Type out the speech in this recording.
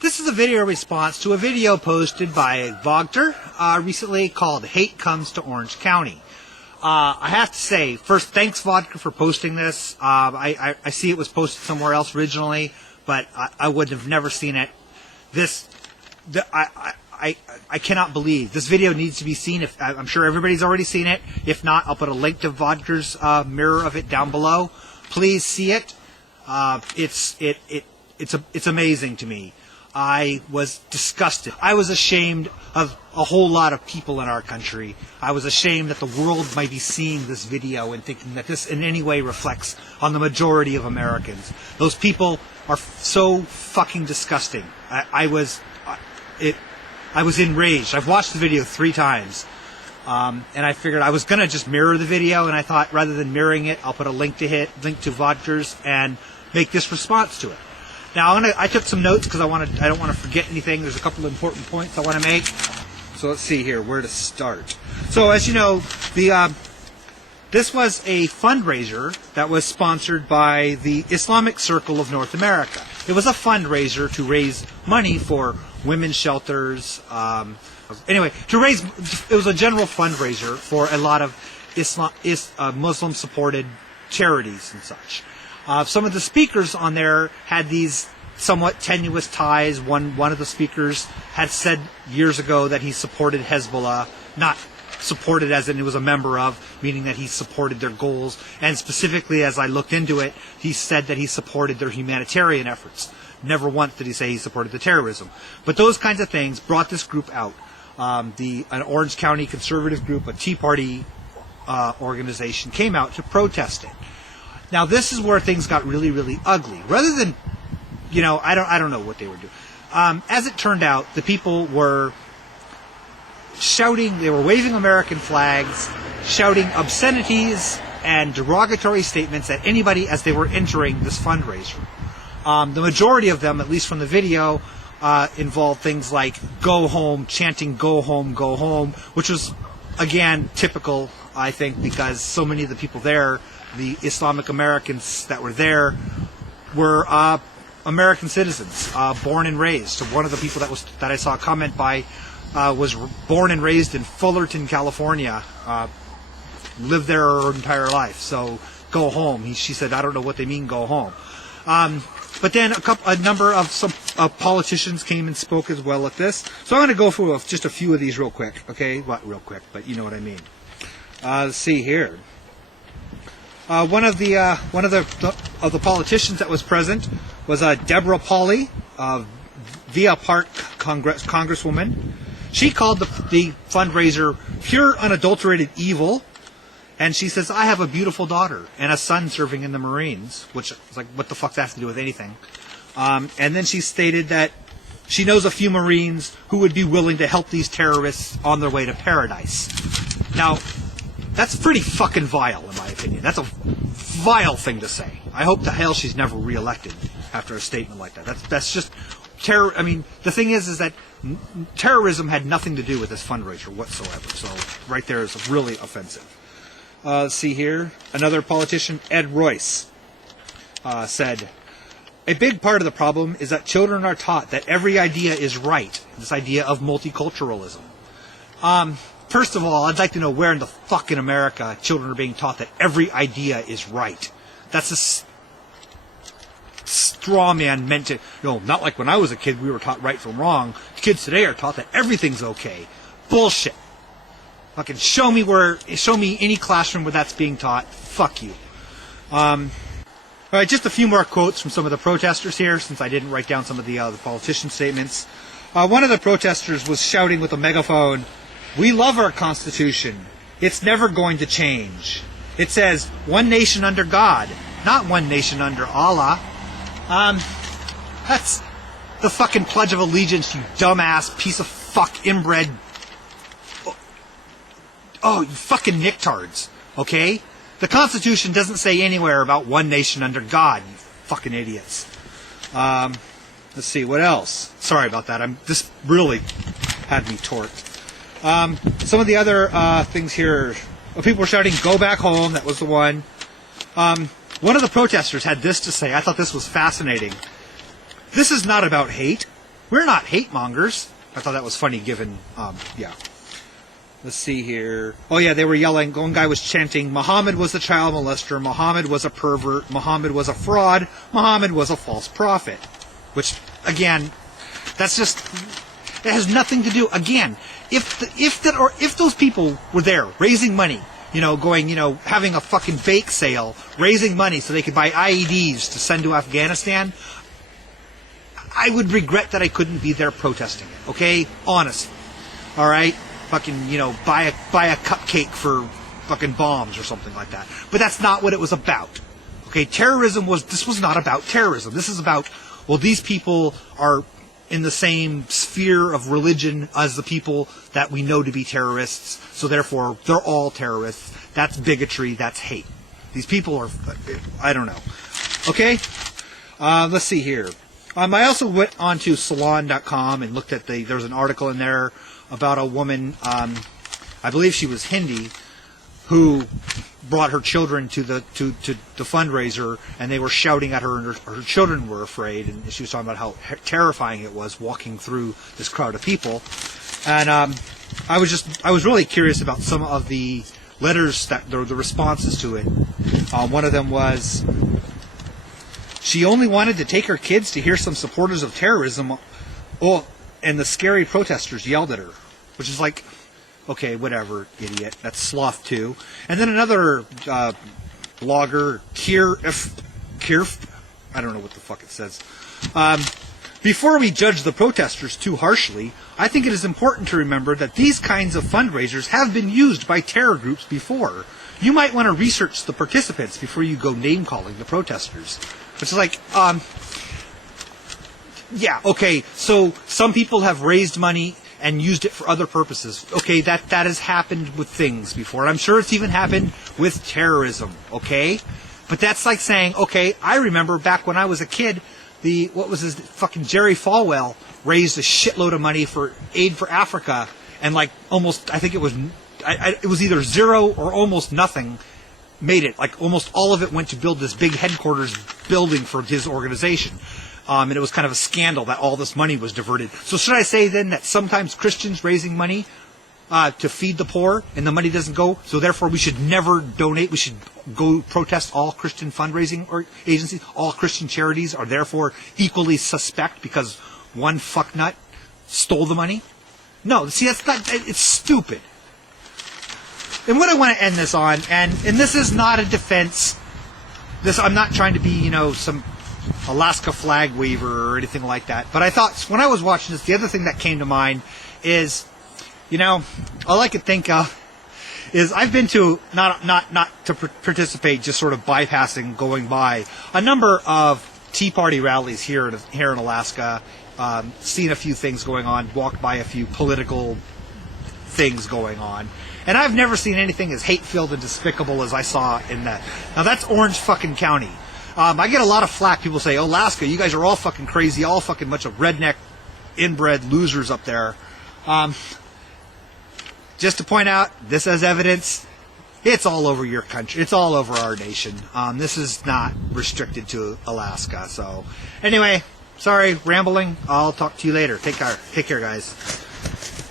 This is a video response to a video posted by Vogter recently called Hate Comes to Orange County. I have to say, first, thanks Vogter for posting this. I see it was posted somewhere else originally, but I would have never seen it. I cannot believe this video needs to be seen. I'm sure everybody's already seen it. If not, I'll put a link to Vogter's mirror of it down below. Please see it. It's amazing to me. I was disgusted. I was ashamed of a whole lot of people in our country. I was ashamed that the world might be seeing this video and thinking that this in any way reflects on the majority of Americans. Those people are so fucking disgusting. I was enraged. I've watched the video 3 times. And I figured I was going to just mirror the video, and I thought rather than mirroring it, I'll put a link to Vogter's and make this response to it. Now I took some notes because I don't want to forget anything. There's a couple of important points I want to make. So let's see here where to start. So as you know, this was a fundraiser that was sponsored by the Islamic Circle of North America. It was a fundraiser to raise money for women's shelters. Anyway, it was a general fundraiser for a lot of Muslim-supported charities and such. Some of the speakers on there had these somewhat tenuous ties. One of the speakers had said years ago that he supported Hezbollah, not supported as in he was a member of, meaning that he supported their goals. And specifically, as I looked into it, he said that he supported their humanitarian efforts. Never once did he say he supported the terrorism. But those kinds of things brought this group out. An Orange County conservative group, a Tea Party organization, came out to protest it. Now this is where things got really, really ugly. Rather than, I don't know what they were doing. As it turned out, the people were shouting, they were waving American flags, shouting obscenities and derogatory statements at anybody as they were entering this fundraiser. The majority of them, at least from the video, involved things like go home, chanting go home, which was, again, typical, I think, because so many of the people there, the Islamic Americans that were there, were American citizens, born and raised. So one of the people that I saw a comment by was born and raised in Fullerton, California, lived there her entire life. So go home. She said, I don't know what they mean, go home. But then a number of some politicians came and spoke as well at this. So I'm going to go through just a few of these real quick. Okay, not real quick, but you know what I mean. Let's see here. One of the politicians that was present was Deborah Pauley, Via Park Congresswoman. She called the fundraiser pure, unadulterated evil, and she says, "I have a beautiful daughter and a son serving in the Marines," which is like, what the fuck does that have to do with anything? And then she stated that she knows a few Marines who would be willing to help these terrorists on their way to paradise. Now, that's pretty fucking vile, in my opinion. That's a vile thing to say. I hope to hell she's never reelected after a statement like that. That's just terror. I mean, the thing is that terrorism had nothing to do with this fundraiser whatsoever. So right there is really offensive. Let's see here. Another politician, Ed Royce, said, "A big part of the problem is that children are taught that every idea is right." This idea of multiculturalism. First of all, I'd like to know where in the fuck in America children are being taught that every idea is right. That's a straw man meant to, not like when I was a kid we were taught right from wrong. Kids today are taught that everything's okay. Bullshit. Fucking show me any classroom where that's being taught. Fuck you. All right, just a few more quotes from some of the protesters here, since I didn't write down some of the politician statements. One of the protesters was shouting with a megaphone, "We love our Constitution. It's never going to change. It says one nation under God, not one nation under Allah." That's the fucking Pledge of Allegiance, you dumbass piece of fuck inbred. Oh, you fucking nicktards, okay? The Constitution doesn't say anywhere about one nation under God, you fucking idiots. Let's see, what else? Sorry about that. This really had me torqued. Some of the other things here, people were shouting, "Go back home." That was the one. One of the protesters had this to say. I thought this was fascinating. "This is not about hate. We're not hate mongers. I thought that was funny given, yeah. Let's see here. Oh yeah, they were yelling. One guy was chanting, Muhammad was a child molester, Muhammad was a pervert, Muhammad was a fraud, Muhammad was a false prophet. Which, again, that's just, it has nothing to do, again, if those people were there raising money, going, having a fucking bake sale, raising money so they could buy IEDs to send to Afghanistan, I would regret that I couldn't be there protesting it, okay? Honestly. Alright? Fucking, buy a cupcake for fucking bombs or something like that. But that's not what it was about. Okay, this was not about terrorism. This is about, well, these people are in the same sphere of religion as the people that we know to be terrorists, so therefore they're all terrorists. That's bigotry, that's hate. These people are, I don't know. Okay? Let's see here. I also went onto salon.com and looked at there's an article in there about a woman, I believe she was Hindi, who brought her children to the fundraiser, and they were shouting at her, and her children were afraid, and she was talking about how terrifying it was walking through this crowd of people. And I was really curious about some of the letters that the responses to it. One of them was, she only wanted to take her kids to hear some supporters of terrorism. Oh, and the scary protesters yelled at her, which is like, okay, whatever, idiot. That's sloth too. And then another blogger, Kirf, I don't know what the fuck it says. Before we judge the protesters too harshly, I think it is important to remember that these kinds of fundraisers have been used by terror groups before. You might want to research the participants before you go name-calling the protesters. Which is like, yeah, okay, so some people have raised money and used it for other purposes. Okay, that has happened with things before. And I'm sure it's even happened with terrorism, okay? But that's like saying, okay, I remember back when I was a kid, fucking Jerry Falwell raised a shitload of money for aid for Africa, and like almost, I think it was either zero or almost nothing made it. Like almost all of it went to build this big headquarters building for his organization. And it was kind of a scandal that all this money was diverted. So should I say then that sometimes Christians raising money to feed the poor and the money doesn't go, so therefore we should never donate, we should go protest all Christian fundraising or agencies, all Christian charities are therefore equally suspect because one fucknut stole the money? No, see, that's not, it's stupid. And what I want to end this on, and this is not a defense, I'm not trying to be, some Alaska flag waver or anything like that. But I thought, when I was watching this, the other thing that came to mind is, all I could think of is I've been to, not to participate, just sort of bypassing, going by, a number of Tea Party rallies here in Alaska, seen a few things going on, walked by a few political things going on. And I've never seen anything as hate-filled and despicable as I saw in that. Now that's Orange fucking County. I get a lot of flack. People say, Alaska, you guys are all fucking crazy, all fucking bunch of redneck, inbred losers up there. Just to point out, this as evidence, it's all over your country. It's all over our nation. This is not restricted to Alaska. So, anyway, sorry, rambling. I'll talk to you later. Take care, guys.